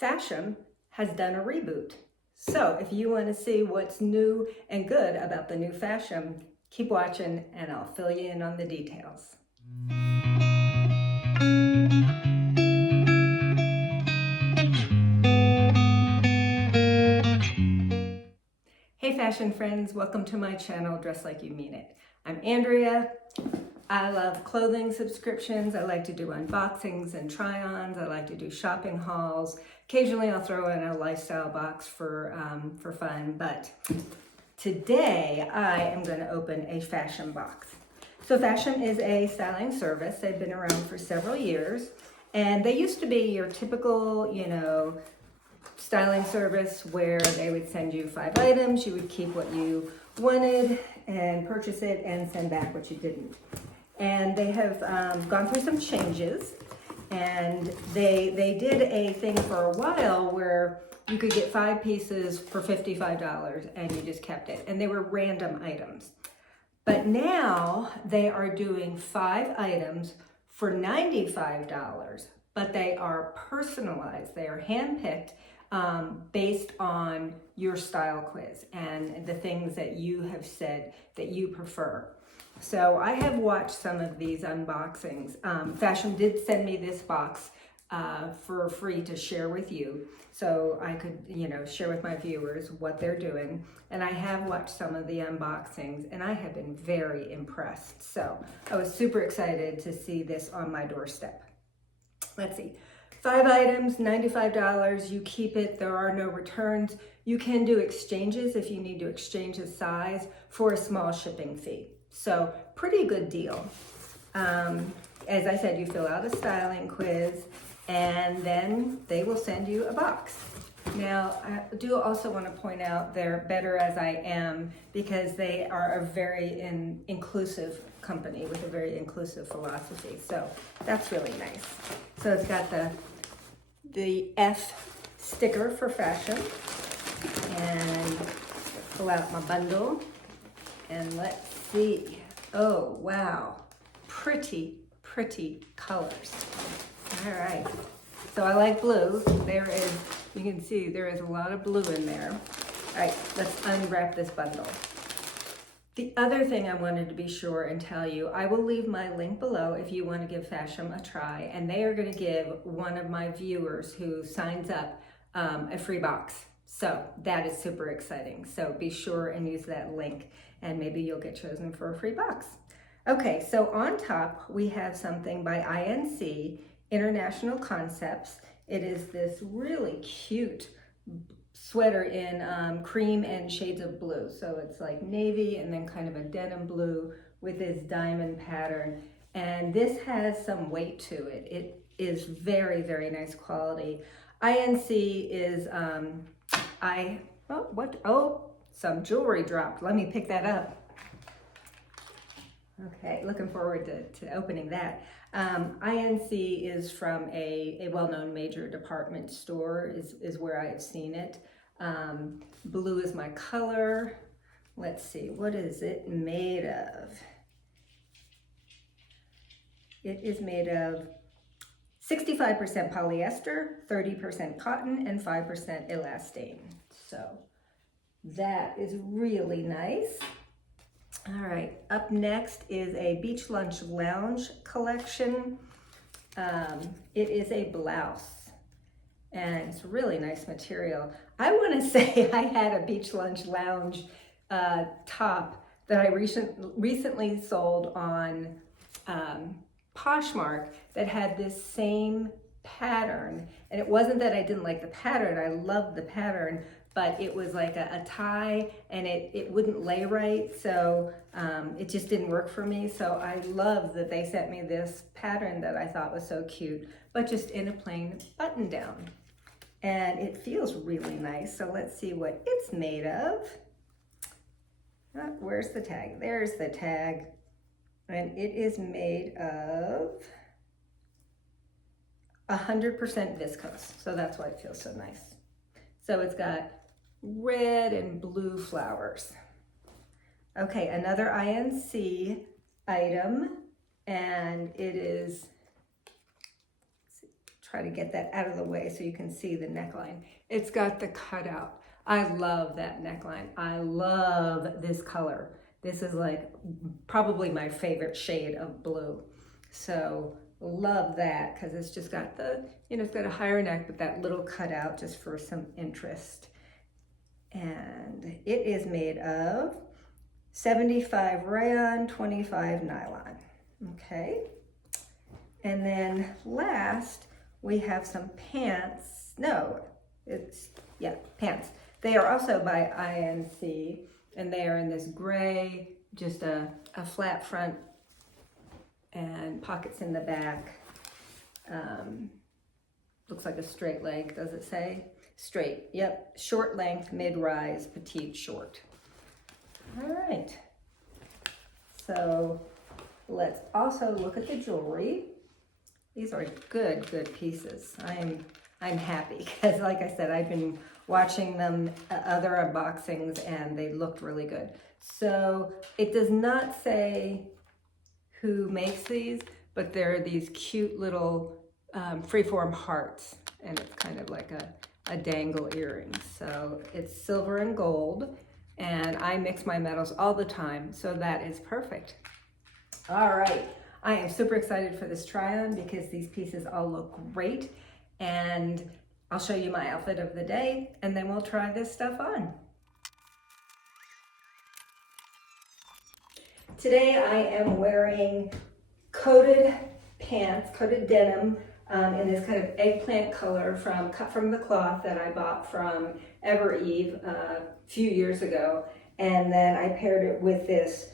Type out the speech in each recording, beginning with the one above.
Fashom has done a reboot. So if you want to see what's new and good about the new Fashom, keep watching and I'll fill you in on the details. Hey fashion friends, welcome to my channel, Dress Like You Mean It. I'm Andrea. I love clothing subscriptions. I like to do unboxings and try-ons. I like to do shopping hauls. Occasionally I'll throw in a lifestyle box for fun, but today I am going to open a Fashom box. So Fashom is a styling service. They've been around for several years, and they used to be your typical, styling service where they would send you 5 items, you would keep what you wanted and purchase it and send back what you didn't. And they have gone through some changes, and they did a thing for a while where you could get 5 pieces for $55 and you just kept it, and they were random items. But now they are doing 5 items for $95, but they are personalized. They are handpicked based on your style quiz and the things that you have said that you prefer. So I have watched some of these unboxings. Fashom did send me this box for free to share with you, so I could, share with my viewers what they're doing. And I have watched some of the unboxings, and I have been very impressed. So I was super excited to see this on my doorstep. Let's see. 5 items, $95, you keep it, there are no returns. You can do exchanges if you need to exchange a size for a small shipping fee. So pretty good deal. As I said, you fill out a styling quiz and then they will send you a box. Now, I do also want to point out they're Better As I Am because they are a very inclusive company with a very inclusive philosophy. So that's really nice. So it's got the F sticker for Fashom, and pull out my bundle and let's see. Oh, wow. Pretty colors. All right. So I like blue. You can see there is a lot of blue in there. All right, let's unwrap this bundle. The other thing I wanted to be sure and tell you, I will leave my link below if you want to give Fashom a try, and they are going to give one of my viewers who signs up a free box. So that is super exciting. So be sure and use that link, and maybe you'll get chosen for a free box. Okay, so on top we have something by INC, International Concepts. It is this really cute sweater in cream and shades of blue. So it's like navy and then kind of a denim blue with this diamond pattern. And this has some weight to it. It is very nice quality. INC is, some jewelry dropped. Let me pick that up. Okay, looking forward to opening that. INC is from a well-known major department store is where I have seen it. Blue is my color. Let's see, what is it made of? It is made of 65% polyester, 30% cotton, and 5% elastane. So that is really nice. All right, up next is a Beach Lunch Lounge collection. It is a blouse, and it's really nice material. I want to say I had a Beach Lunch Lounge top that I recently sold on Poshmark that had this same pattern. And it wasn't that I didn't like the pattern, I loved the pattern, but it was like a tie and it wouldn't lay right, so it just didn't work for me. So I love that they sent me this pattern that I thought was so cute, but just in a plain button down. And it feels really nice, so let's see what it's made of. Where's the tag? There's the tag. And it is made of 100% viscose, so that's why it feels so nice. So it's got red and blue flowers. Okay, another INC item, and it is try to get that out of the way so you can see the neckline. It's got the cutout. I love that neckline. I love this color. This is like probably my favorite shade of blue. So love that because it's just got the, it's got a higher neck, but that little cutout just for some interest. And it is made of 75 rayon, 25 nylon. Okay. And then last, we have some pants. No, pants. They are also by INC, and they are in this gray, just a flat front and pockets in the back. Looks like a straight leg, does it say? Straight, yep. Short length, mid-rise, petite, short. All right. So let's also look at the jewelry. These are good pieces. I'm happy because, like I said, I've been watching them other unboxings and they looked really good. So it does not say who makes these, but there are these cute little freeform hearts, and it's kind of like a dangle earring. So it's silver and gold, and I mix my metals all the time, so that is perfect. All right, I am super excited for this try-on because these pieces all look great, and I'll show you my outfit of the day, and then we'll try this stuff on. Today I am wearing coated pants, coated denim, in this kind of eggplant color cut from the cloth that I bought from Eve a few years ago. And then I paired it with this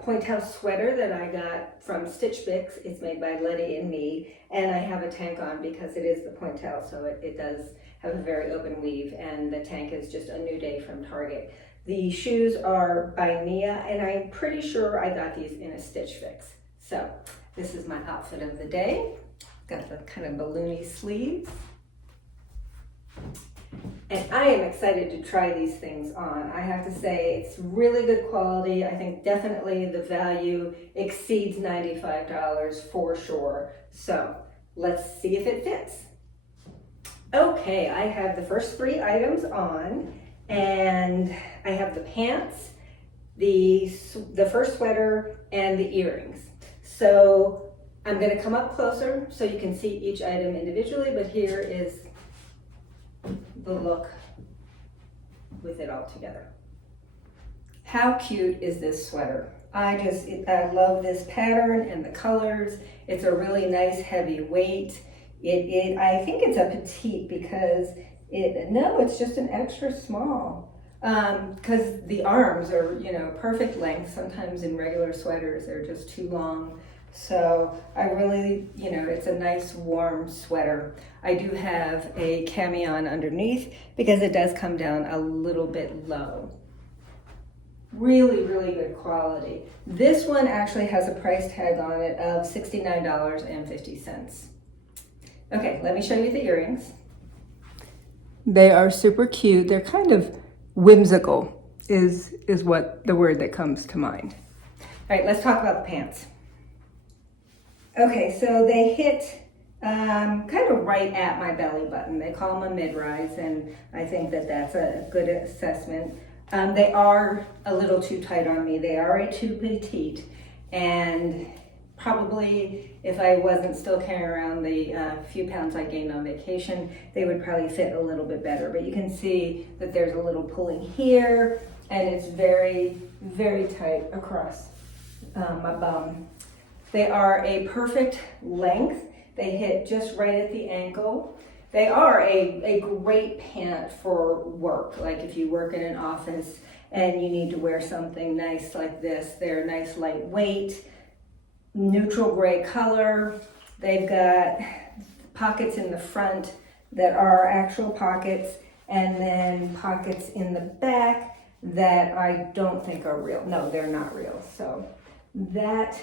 point house sweater that I got from Stitch Fix. It's made by Letty and me. And I have a tank on because it is the point house, so it does have a very open weave. And the tank is just a New Day from Target. The shoes are by Mia, and I'm pretty sure I got these in a Stitch Fix. So this is my outfit of the day. Got the kind of balloony sleeves. And I am excited to try these things on. I have to say it's really good quality. I think definitely the value exceeds $95 for sure. So let's see if it fits. Okay, I have the first 3 items on, and I have the pants, the first sweater, and the earrings. So I'm going to come up closer so you can see each item individually, but here is the look with it all together. How cute is this sweater? I love this pattern and the colors. It's a really nice heavy weight. I think it's a petite because it's just an extra small. Because the arms are, perfect length. Sometimes in regular sweaters, they're just too long. So I really, it's a nice warm sweater. I do have a camion underneath because it does come down a little bit low. Really, really good quality. This one actually has a price tag on it of $69.50. Okay, let me show you the earrings. They are super cute. They're kind of whimsical is what the word that comes to mind. All right, let's talk about the pants. Okay, so they hit kind of right at my belly button. They call them a mid-rise, and I think that that's a good assessment. They are a little too tight on me. They are a too petite, and probably if I wasn't still carrying around the few pounds I gained on vacation, they would probably fit a little bit better. But you can see that there's a little pulling here, and it's very, very tight across my bum. They are a perfect length. They hit just right at the ankle. They are a great pant for work, like if you work in an office and you need to wear something nice like this. They're nice, lightweight, neutral gray color. They've got pockets in the front that are actual pockets, and then pockets in the back that I don't think are real. No, they're not real. So that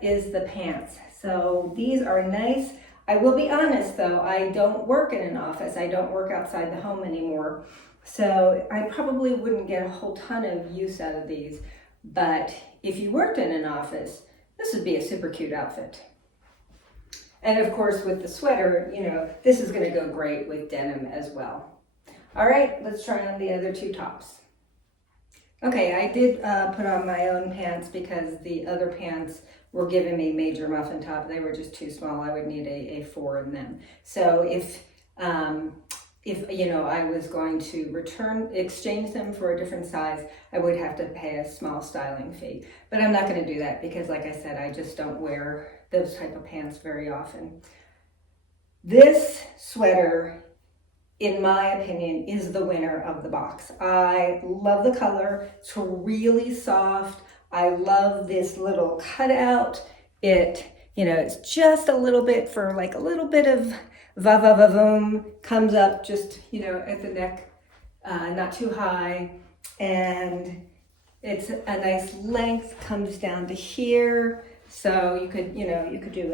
is the pants. So these are nice. I will be honest though, I don't work in an office. I don't work outside the home anymore. So I probably wouldn't get a whole ton of use out of these. But if you worked in an office, this would be a super cute outfit. And of course with the sweater, you know, this is gonna go great with denim as well. All right, let's try on the other two tops. Okay, I did put on my own pants because the other pants were giving me major muffin top. They were just too small. I would need a 4 in them. So if you know, I was going to exchange them for a different size, I would have to pay a small styling fee. But I'm not going to do that because, like I said, I just don't wear those type of pants very often. This sweater, in my opinion, is the winner of the box. I love the color. It's really soft. I love this little cutout. It, you know, it's just a little bit for like a little bit of va-va-va-voom, comes up just, you know, at the neck, not too high. And it's a nice length, comes down to here. So you could, you know, you could do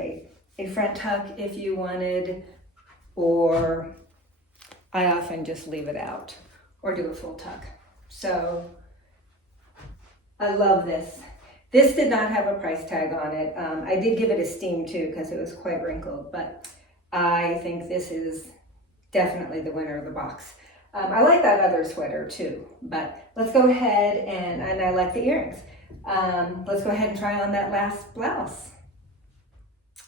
a front tuck if you wanted, or I often just leave it out or do a full tuck. So I love this. This did not have a price tag on it. I did give it a steam too because it was quite wrinkled, but I think this is definitely the winner of the box. I like that other sweater too, but let's go ahead and I like the earrings. Let's go ahead and try on that last blouse.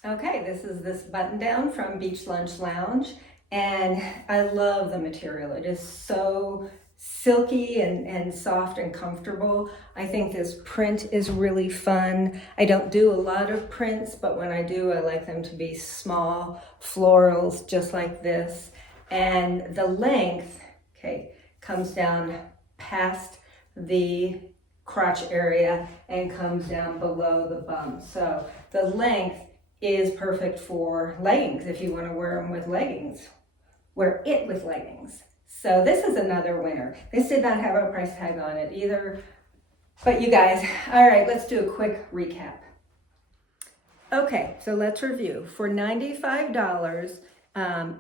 Okay, this is this button down from Beach Lunch Lounge. And I love the material. It is so silky and soft and comfortable. I think this print is really fun. I don't do a lot of prints, but when I do, I like them to be small florals, just like this. And the length, okay, comes down past the crotch area and comes down below the bum. So the length is perfect for leggings if you want to wear them with leggings. Wear it with leggings. So this is another winner. This did not have a price tag on it either. But you guys, all right, let's do a quick recap. Okay, so let's review. For $95,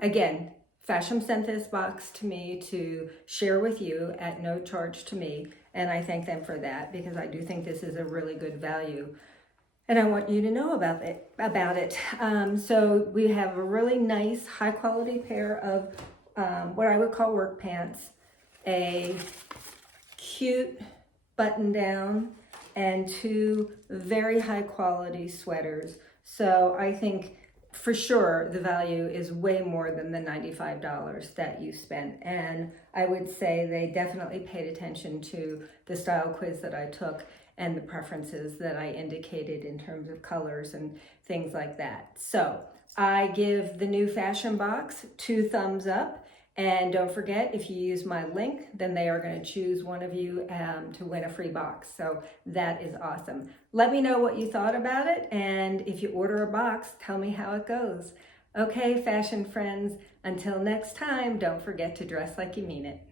again, Fashom sent this box to me to share with you at no charge to me. And I thank them for that because I do think this is a really good value. And I want you to know about it. So we have a really nice high quality pair of what I would call work pants, a cute button down, and 2 very high quality sweaters. So I think for sure the value is way more than the $95 that you spent. And I would say they definitely paid attention to the style quiz that I took and the preferences that I indicated in terms of colors and things like that. So I give the new Fashom box 2 thumbs up. And don't forget, if you use my link, then they are going to choose one of you to win a free box. So that is awesome. Let me know what you thought about it. And if you order a box, tell me how it goes. Okay, fashion friends, until next time, don't forget to dress like you mean it.